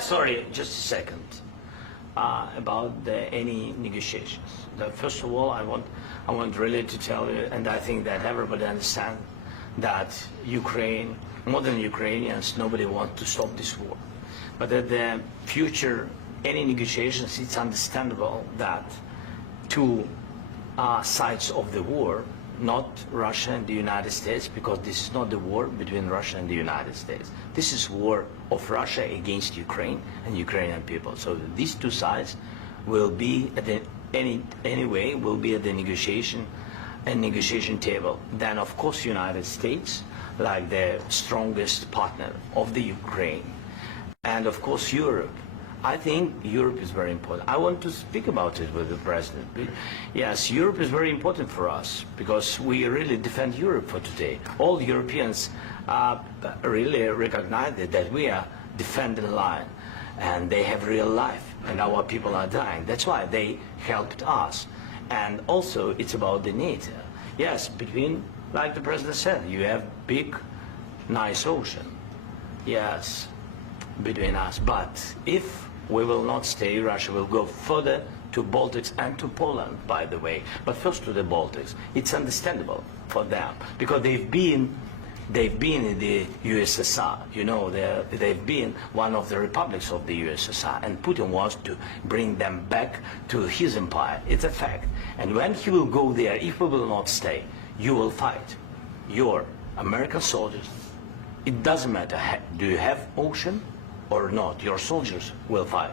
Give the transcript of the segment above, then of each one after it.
Sorry, just a second. About any negotiations. First of all, I want really to tell you, and I think that everybody understands that Ukraine, modern Ukrainians, nobody wants to stop this war. But at the future, any negotiations, it's understandable that two sides of the war, not Russia and the United States, because this is not the war between Russia and the United States. This is war of Russia against Ukraine and Ukrainian people. So these two sides will be at the, anyway will be at the negotiation table. Then of course United States, like the strongest partner of the Ukraine, and of course Europe. I think Europe is very important. I want to speak about it with the President. Yes, Europe is very important for us because we really defend Europe for today. All Europeans really recognize that we are defending the line and they have real life and our people are dying. That's why they helped us. And also it's about the NATO. Yes, between, like the President said, you have big, nice ocean. Yes, between us. But if we will not stay, Russia will go further to Baltics and to Poland, by the way. But first to the Baltics. It's understandable for them because they've been in the USSR. You know, they've been one of the republics of the USSR, and Putin wants to bring them back to his empire. It's a fact. And when he will go there, if we will not stay, you will fight. Your American soldiers, it doesn't matter, do you have ocean or not, your soldiers will fight.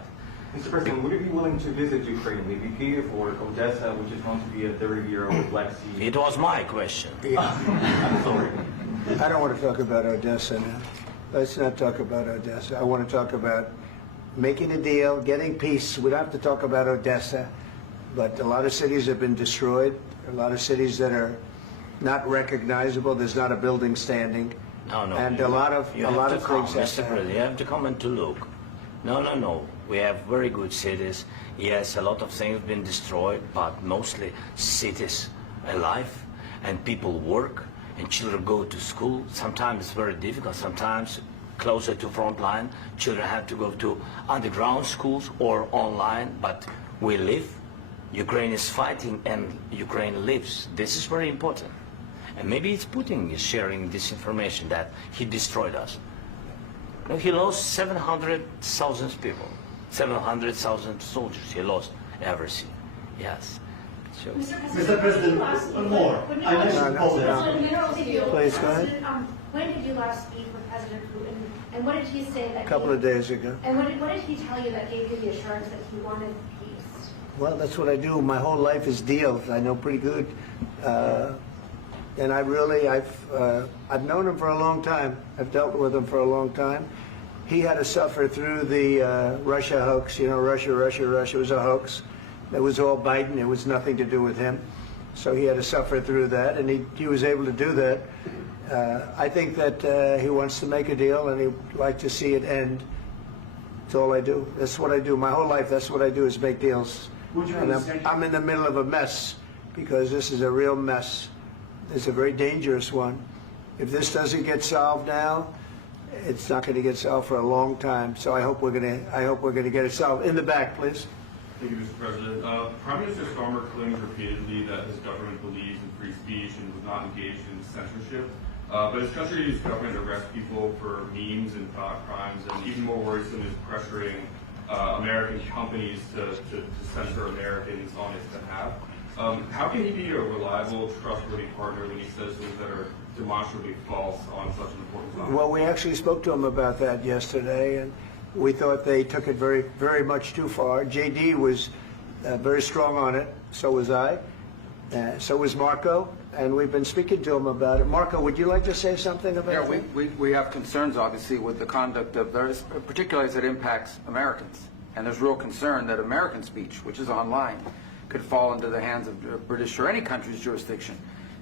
Mr. President, would you be willing to visit Ukraine, maybe Kiev or Odessa, which is going to be a 30-year-old Black Sea? It was my question. I'm sorry. I don't want to talk about Odessa now. Let's not talk about Odessa. I want to talk about making a deal, getting peace. We don't have to talk about Odessa, but a lot of cities have been destroyed. A lot of cities that are not recognizable. There's not a building standing. No. And a lot of things Mr. President, you have to come and to look. No. We have very good cities. Yes, a lot of things have been destroyed, but mostly cities alive, and people work, and children go to school. Sometimes it's very difficult. Sometimes closer to front line, children have to go to underground schools or online. But we live. Ukraine is fighting, and Ukraine lives. This is very important. And maybe it's Putin is sharing this information that he destroyed us. No, he lost 700,000 people, 700,000 soldiers. He lost everything. Yes. So. Mr. President, one more. I mentioned Poland. Please, go ahead. When did you last speak with President Putin, and what did he say that? A couple of days ago. And what did he tell you that gave you the assurance that he wanted peace? Well, that's what I do. My whole life is deals. I know pretty good. And I've known him for a long time. I've dealt with him for a long time. He had to suffer through the Russia hoax. You know, Russia was a hoax. It was all Biden. It was nothing to do with him. So he had to suffer through that, and he was able to do that. I think that he wants to make a deal, and he'd like to see it end. That's all I do. That's what I do. My whole life, that's what I do, is make deals. And I'm in the middle of a mess, because this is a real mess. It's a very dangerous one. If this doesn't get solved now, it's not going to get solved for a long time. So I hope we're going to get it solved. In the back, please. Thank you, Mr. President. Prime Minister Starmer claims repeatedly that his government believes in free speech and was not engaged in censorship. But his country's government arrests people for memes and thought crimes, and even more worrisome is pressuring American companies to censor Americans on his behalf. How can he be a reliable, trustworthy partner when he says things that are demonstrably false on such an important topic? Well, we actually spoke to him about that yesterday, and we thought they took it very, very much too far. JD was very strong on it. So was I. So was Marco. And we've been speaking to him about it. Marco, would you like to say something about that? Yeah, we have concerns, obviously, with the conduct of those, particularly as it impacts Americans. And there's real concern that American speech, which is online, could fall into the hands of British or any country's jurisdiction.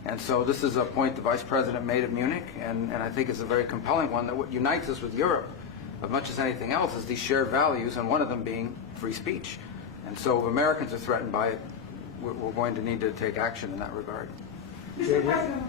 And so this is a point the Vice President made at Munich, and I think it's a very compelling one, that what unites us with Europe, as much as anything else, is these shared values, and one of them being free speech. And so if Americans are threatened by it, we're going to need to take action in that regard. Mr. President.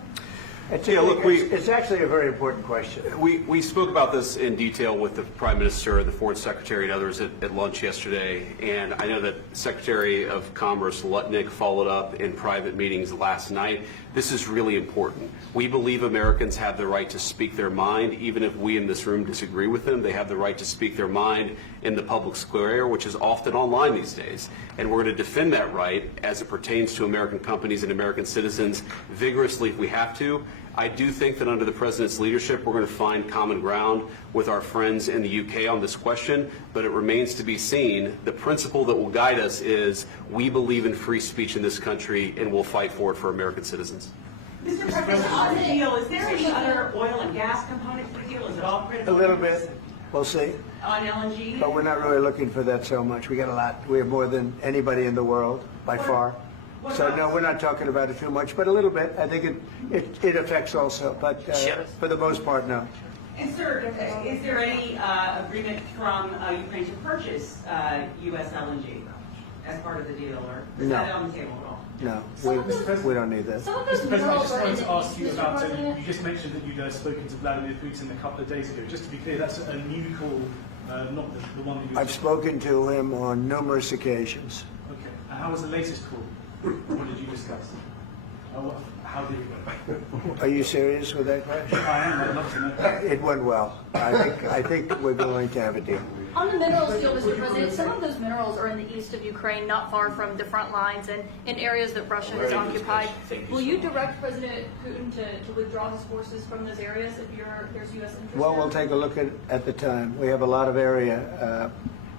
It's actually a very important question. We spoke about this in detail with the Prime Minister, the Foreign Secretary, and others at lunch yesterday, and I know that Secretary of Commerce Lutnick followed up in private meetings last night. This is really important. We believe Americans have the right to speak their mind, even if we in this room disagree with them. They have the right to speak their mind in the public square, which is often online these days. And we're going to defend that right as it pertains to American companies and American citizens vigorously if we have to. I do think that under the President's leadership, we're going to find common ground with our friends in the UK on this question, but it remains to be seen. The principle that will guide us is we believe in free speech in this country, and we'll fight for it for American citizens. Mr. President, on the deal, is there any other oil and gas component to the deal? Is it all critical? A little bit. We'll see. On LNG? But we're not really looking for that so much. We got a lot. We have more than anybody in the world, by far. So no, we're not talking about it too much, but a little bit. I think it affects also, but for the most part, no. And sir, is there any agreement from Ukraine to purchase U.S. LNG as part of the deal, or is that on the table at all? No, we don't need that. Some of those Mr. President, I minerals just are in wanted the to ask east, you Mr. about, President. you just mentioned that you'd spoken to Vladimir Putin a couple of days ago. Just to be clear, that's a new call, not the one that you... I've spoken to him on numerous occasions. Okay. And how was the latest call? What did you discuss? How did it go? Are you serious with that question? I am. I'd love to know. It went well. I think we're going to have a deal. On the minerals deal, Mr. President, some of those minerals are in the east of Ukraine, not far from the front lines and in areas that Russia has occupied. Will you direct President Putin to withdraw his forces from those areas if there's U.S. interest? Well, we'll take a look at the time. We have a lot of area.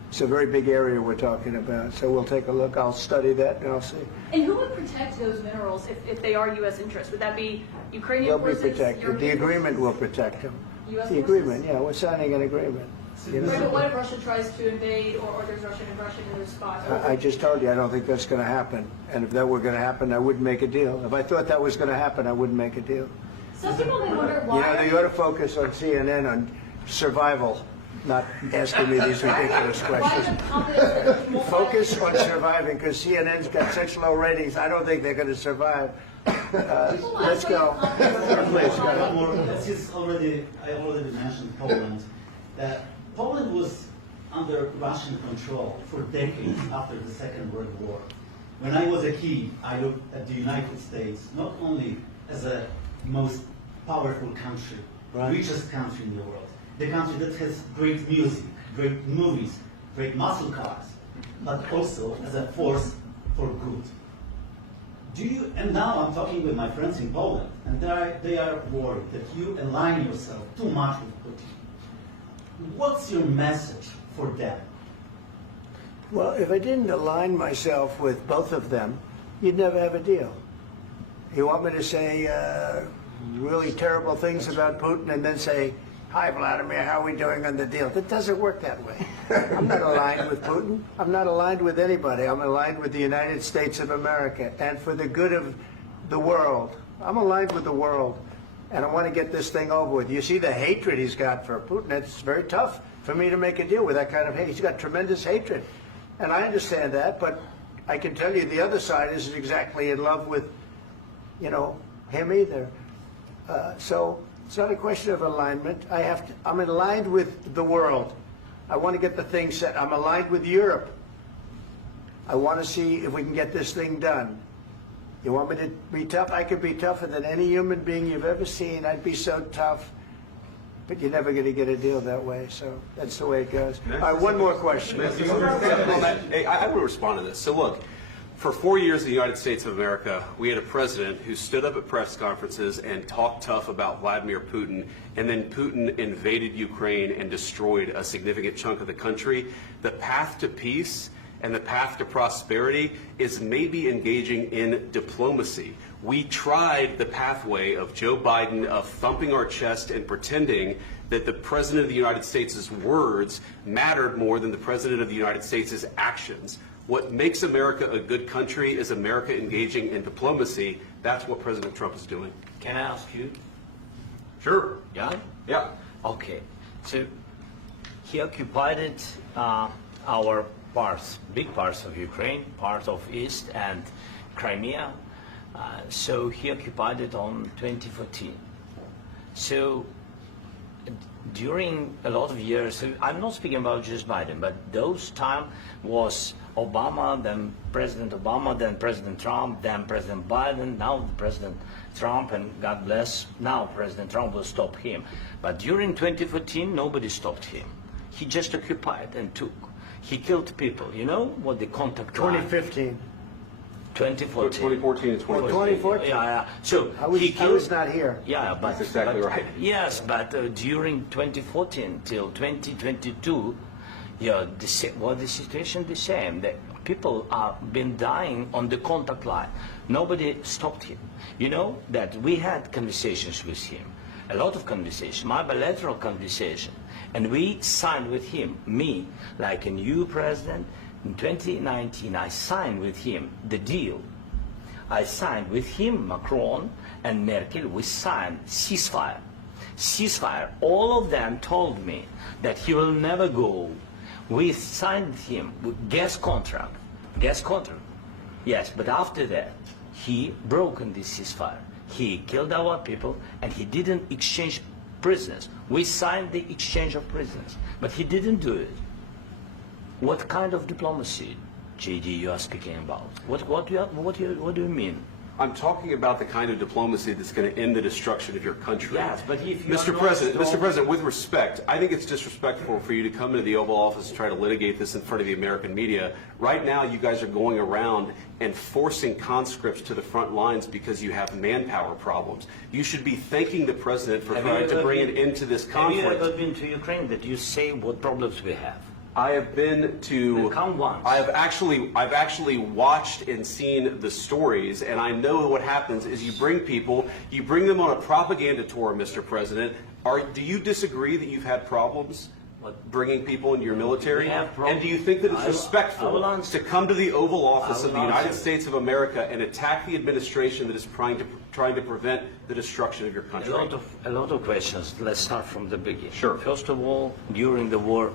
It's a very big area we're talking about, so we'll take a look. I'll study that and I'll see. And who would protect those minerals if they are U.S. interests? Would that be Ukrainian They'll be forces? protected. The European agreement will forces? protect them. U.S. The forces? agreement, yeah, we're signing an agreement. You Right, but know? what if Russia tries to invade or there's Russian aggression in those spots? I just told you, I don't think that's going to happen. And if that were going to happen, I wouldn't make a deal. If I thought that was going to happen, I wouldn't make a deal. Some people may wonder You why. know, you ought to focus on CNN on survival, not asking me these ridiculous Why questions. the confidence that you won't Focus on surviving, because CNN's got such low ratings, I don't think they're going to survive. Let's go. Please, go ahead. Since I already mentioned Poland, that Poland was under Russian control for decades after the Second World War. When I was a kid, I looked at the United States not only as a most powerful country, richest country in the world, the country that has great music, great movies, great muscle cars, but also as a force for good. And now I'm talking with my friends in Poland, and they are worried that you align yourself too much with Putin. What's your message for them? Well, if I didn't align myself with both of them, you'd never have a deal. You want me to say really terrible things about Putin and then say, "Hi, Vladimir, how are we doing on the deal?" It doesn't work that way. I'm not aligned with Putin. I'm not aligned with anybody. I'm aligned with the United States of America and for the good of the world. I'm aligned with the world, and I want to get this thing over with. You see the hatred he's got for Putin. It's very tough for me to make a deal with that kind of hate. He's got tremendous hatred, and I understand that, but I can tell you the other side isn't exactly in love with, him either. So it's not a question of alignment. I'm aligned with the world. I want to get the thing set. I'm aligned with Europe. I want to see if we can get this thing done. You want me to be tough? I could be tougher than any human being you've ever seen. I'd be so tough. But you're never going to get a deal that way, so that's the way it goes. All right, one more question. Hey, I want to respond to this. So look, for 4 years in the United States of America, we had a president who stood up at press conferences and talked tough about Vladimir Putin, and then Putin invaded Ukraine and destroyed a significant chunk of the country. The path to peace and the path to prosperity is maybe engaging in diplomacy. We tried the pathway of Joe Biden of thumping our chest and pretending that the President of the United States' words mattered more than the President of the United States' actions. What makes America a good country is America engaging in diplomacy. That's what President Trump is doing. Can I ask you? Sure. Yeah? Yeah. Okay. So he occupied our parts, big parts of Ukraine, part of East and Crimea. So he occupied it on 2014. So during a lot of years, so I'm not speaking about just Biden, but those time was Obama, then President Obama, then President Trump, then President Biden, now President Trump, and God bless, now President Trump will stop him. But during 2014, nobody stopped him. He just occupied and took. He killed people. You know what the contact line? 2015. 2014. 2014 and 2015. 2014. Yeah. So I was, he killed, I was not here. Yeah, but That's exactly but- right. Yes, but during 2014 till 2022, yeah, the situation the same. The people are been dying on the contact line. Nobody stopped him. You know that we had conversations with him, a lot of conversations, my bilateral conversation, and we signed with him. Me, like a new president. In 2019, I signed with him the deal. I signed with him, Macron and Merkel, we signed ceasefire. Ceasefire. All of them told me that he will never go. We signed with him with gas contract. Gas contract. Yes, but after that, he broken this ceasefire. He killed our people and he didn't exchange prisoners. We signed the exchange of prisoners, but he didn't do it. What kind of diplomacy, JD, you are speaking about? What do you mean? I'm talking about the kind of diplomacy that's going to end the destruction of your country. Yes, but if you Mr. are President, not Mr. President, with respect, I think it's disrespectful for you to come into the Oval Office and try to litigate this in front of the American media. Right now, you guys are going around and forcing conscripts to the front lines because you have manpower problems. You should be thanking the President for trying to bring an end to this conflict. Have you ever been to Ukraine that you say what problems we have? I have been to. Then come once. I've actually watched and seen the stories, and I know what happens is you bring them on a propaganda tour, Mr. President. Do you disagree that you've had problems bringing people into your military? We have problems. And do you think that it's respectful I will answer. to come to the Oval Office of the will United answer. States of America and attack the administration that is trying to prevent the destruction of your country? A lot of questions. Let's start from the beginning. Sure. First of all, during the war,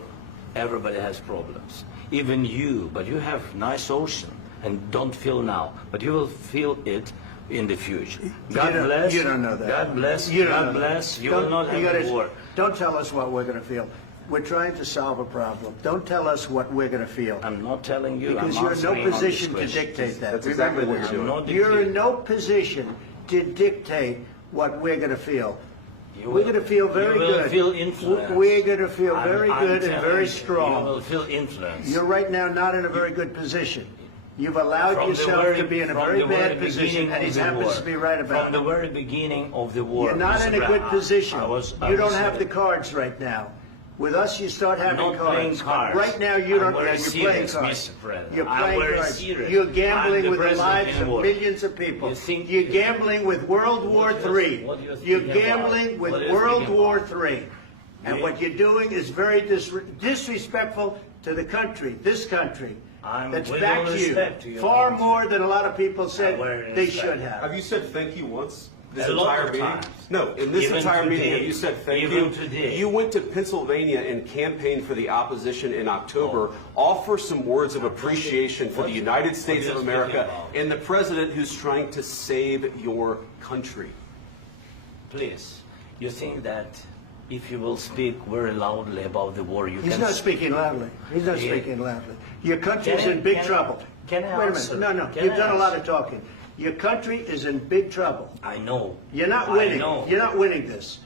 everybody has problems. Even you, but you have nice ocean and don't feel now, but you will feel it in the future. God bless. You don't know that. God bless. You don't God know bless. that. You will not have a war. Don't tell us what we're going to feel. We're trying to solve a problem. Don't tell us what we're going to feel. I'm not telling you. Because I'm you're in no answering on this position to question. dictate that. That's exactly Remember what this. you're doing. I'm not You're in dictating. no position to dictate what we're going to feel. You We're will- going to feel very you will good. feel influenced. We're going to feel very I'm good and telling very you, strong. You will feel influence. You're right now not in a very good position. You've allowed From the yourself very- to be in a from very the bad very position, beginning and he of the happens war. to be right about From the it. very beginning of the war. You're not Mr. in a good Brown, position. I You was don't have the saying, cards right now. With us, you start having not playing cards. cards. Right now, you don't. I'm very You're playing serious, cards. Mr. President. You're I'm playing very cards. serious. You're I'm gambling the with the president lives in of war. millions of people. You think- You're gambling with World War What do you- III. what do you You're think about? gambling with What do you World think War about? III. And Yeah. what you're doing is very disrespectful to the country, this country. That's with back all to you. respect to your Far country. more than a lot of people said very they respect. should have. Have you said thank you once? This A lot entire of meeting? times. No, in this Even entire meeting, today. have you said thank Even you? today. You went to Pennsylvania and campaigned for the opposition in October. Offer some words of appreciation for the United States what of are you America speaking about? and the president who's trying to save your country. Please, you think that if you will speak very loudly about the war, you He's can... not speaking loudly. He's not Yeah. speaking loudly. Your country is Can I- in big can I- trouble. can I Wait a answer? minute. No, Can you've I done a lot answer? of talking. Your country is in big trouble. I know. You're not I winning. know. You're not winning this.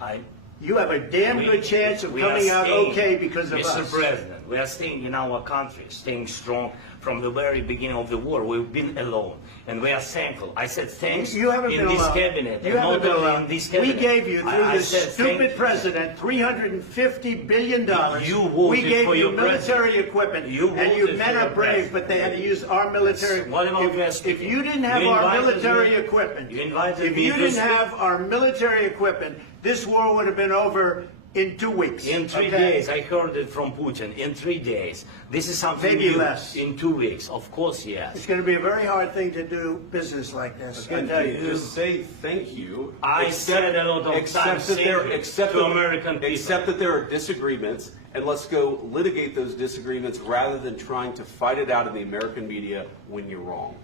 You have a damn good chance of we are coming out staying, okay because of Mr. us. President, we are staying in our country, staying strong from the very beginning of the war. We've been alone, and we are thankful. I said thanks You haven't in been this alone. cabinet. You and haven't not been only alone. in this We cabinet. gave you, through I this said stupid thank- president, $350 billion. You voted We gave for you your military president. equipment, You and your voted men for are your brave, president. but they had to use our military. What about you If speaking? you didn't have You our invited military me- equipment, you invited if me you to didn't speak. have our military equipment, this war would have been over in 2 weeks. In 3 okay? days, I heard it from Putin. In 3 days, this is something Maybe new. less. In 2 weeks, of course, It's yes. going to be a very hard thing to do business like this. I And tell you. just say thank you. I said a lot of except times that there, thank you except to that- American people. Except that there are disagreements, and let's go litigate those disagreements rather than trying to fight it out in the American media when you're wrong.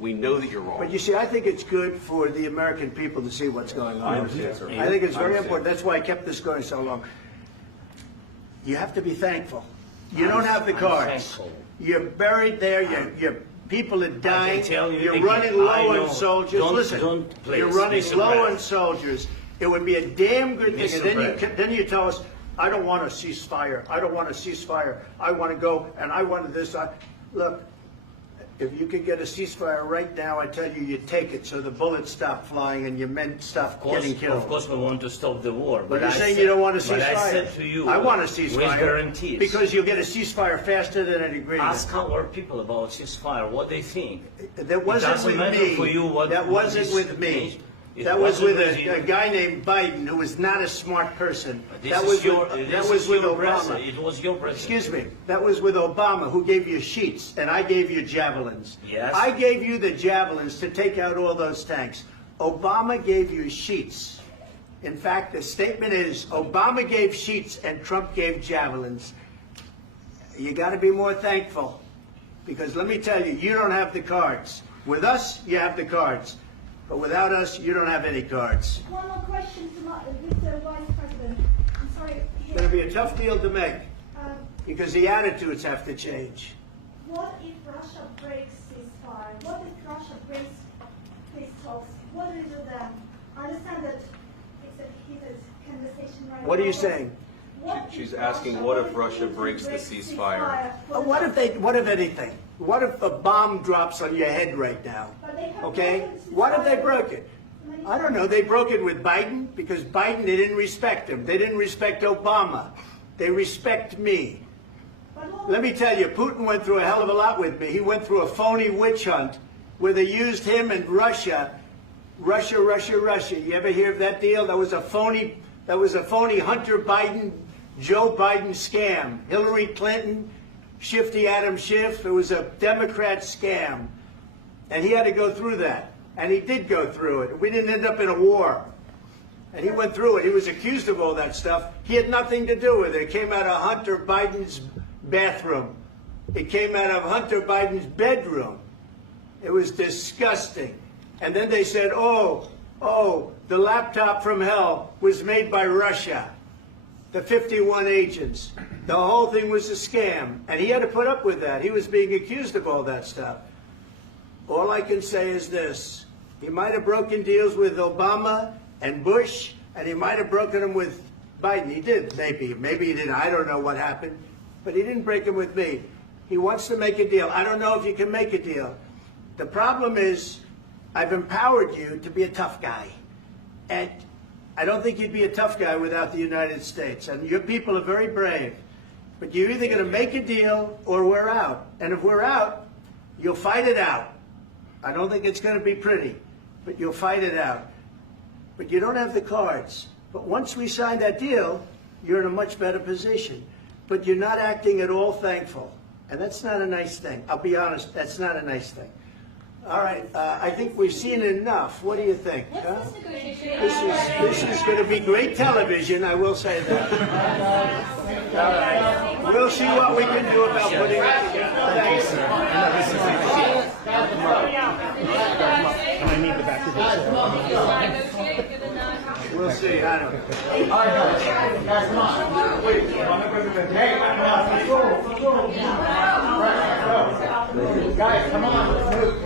We know that you're wrong. But you see, I think it's good for the American people to see what's going on. I think it's very important. That's why I kept this going so long. You have to be thankful. You don't have the cards. Thankful. You're buried there. Your people are dying. tell you You're again, running low I know. on soldiers. Don't, please, you're running Mr. low President. on soldiers. It would be a damn good thing. Mr. And President. then you tell us, I don't want a ceasefire. I don't want a ceasefire. I want to go, and I want this. Look, if you could get a ceasefire right now, I tell you, you take it so the bullets stop flying and your men stop getting killed. Of course, we want to stop the war. But you're I saying said- you don't want a ceasefire. But I said to you, I want a ceasefire. with guarantees. Because you'll get a ceasefire faster than an agreement. Ask our people about ceasefire, what they think. That wasn't doesn't with matter me. for you what- That what wasn't is with me. changed. It That was wasn't with with you. a guy named Biden who was not a smart person. This That is was your, with, this that is was with your Obama. president. It was your president. Excuse me. That was with Obama, who gave you sheets, and I gave you javelins. Yes. I gave you the javelins to take out all those tanks. Obama gave you sheets. In fact, the statement is Obama gave sheets and Trump gave javelins. You got to be more thankful, because let me tell you, you don't have the cards. With us, you have the cards. But without us, you don't have any cards. One more question to Mr. Vice President. I'm sorry. It's going to be a tough deal to make, Um, because the attitudes have to change. What if Russia breaks ceasefire? What if Russia breaks peace talks? What do you do then? I understand that it's a heated conversation right now. What are you but saying? what if She's asking, what if Russia breaks the ceasefire? What if anything? What if a bomb drops on your head right now? But they have Okay? broken What if they ceasefire broke it? many I don't know. They broke it with Biden because Biden, they didn't respect him. They didn't respect Obama. They respect me. But Let me tell you, Putin went through a hell of a lot with me. He went through a phony witch hunt where they used him and Russia. Russia. You ever hear of that deal? That was a phony Hunter Biden, Joe Biden scam. Hillary Clinton, Shifty Adam Schiff. It was a Democrat scam. And he had to go through that. And he did go through it. We didn't end up in a war. And he went through it. He was accused of all that stuff. He had nothing to do with it. It came out of Hunter Biden's bathroom. It came out of Hunter Biden's bedroom. It was disgusting. And then they said, oh, the laptop from hell was made by Russia. The 51 agents. The whole thing was a scam. And he had to put up with that. He was being accused of all that stuff. All I can say is this. He might have broken deals with Obama and Bush, and he might have broken them with Biden. He did, maybe. Maybe he didn't. I don't know what happened. But he didn't break them with me. He wants to make a deal. I don't know if you can make a deal. The problem is, I've empowered you to be a tough guy. And I don't think you'd be a tough guy without the United States. And your people are very brave. But you're either going to make a deal or we're out. And if we're out, you'll fight it out. I don't think it's going to be pretty, but you'll fight it out. But you don't have the cards. But once we sign that deal, you're in a much better position. But you're not acting at all thankful. And that's not a nice thing. I'll be honest, that's not a nice thing. All right, I think we've seen enough. What do you think? Huh? What's this negotiation? This is going to be great television, I will say that. All right. We'll see what we can do about putting it together. Thanks. I need the back of this. Negotiate, given that. We'll see. I don't know. Guys, come on. Wait, hey, let's go. Guys, come on. Let's move.